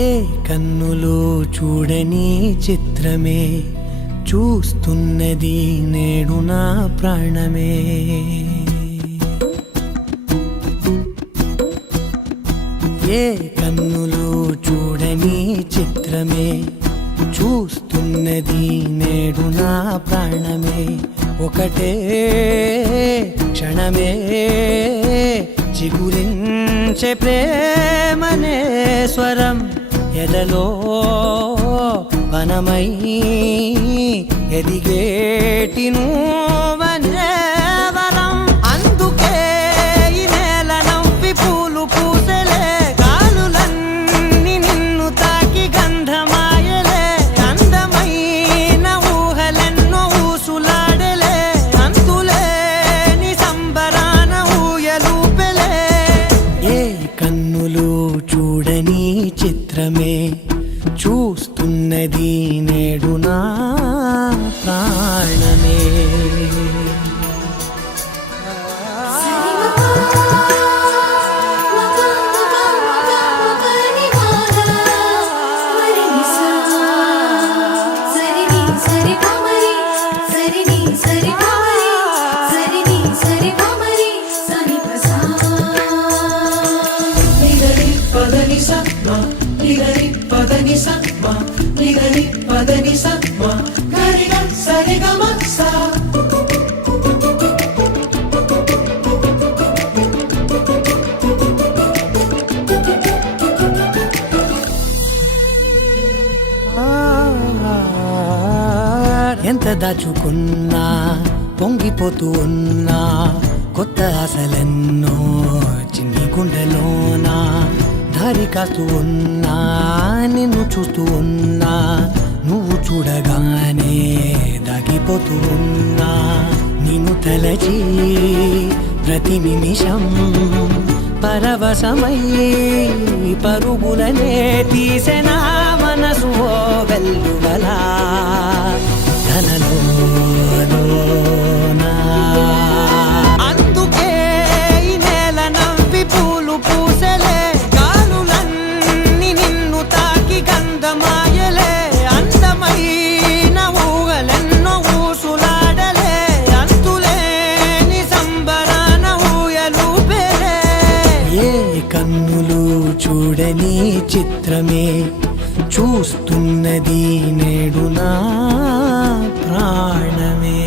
ఏ కన్నులు చూడని చిత్రమే చూస్తున్నది నేడు నా ప్రాణమే. ఏ కన్నులు చూడని చిత్రమే చూస్తున్నది నేడు నా ప్రాణమే. ఒకటే క్షణమే చిగురించే ప్రేమనే స్వరం ఎదలో వనమై ఎదిగేటి నువ్వనే వరం. అందుకే ఈ నేల నవ్వి పూలు పూసలే, గాలులన్నీ నిన్ను తాకి గంధమాయలే. అందమైన ఊహలెన్నో ఊసులాడలే, అంతులేని సంబరాన ఊయలూపెలే. ఏ కన్నులు చూడని చిత్రమే చూస్తున్నది నేడు నా ప్రాణమే. ఎంత దాచుకున్నా పొంగిపోతూ ఉన్నా, కొత్త ఆశలెన్నో చిన్ని గుండెలోనా. దారి కాస్తూ ఉన్నా, నిన్ను చూస్తూ ఉన్నా, నువ్వు చూడగానే దాగిపోతూ ఉన్నా. నిన్ను తలచి ప్రతి నిమిషం పరవశమై పరుగులనే తీసెనా మనసు ఓ వెల్లువలా. అందుకే ఈ నేల నవ్వి పూలు పూసలే, గాలులన్నీ నిన్ను తాకి గంధమాయలే. అందమైన ఊహలెన్నో ఊసులాడలే, అంతులేని సంబరాన ఊయలూపెలే. ఏ కన్నులు చూడని చిత్రమే చూస్తున్నది నేడు నా ప్రాణమే.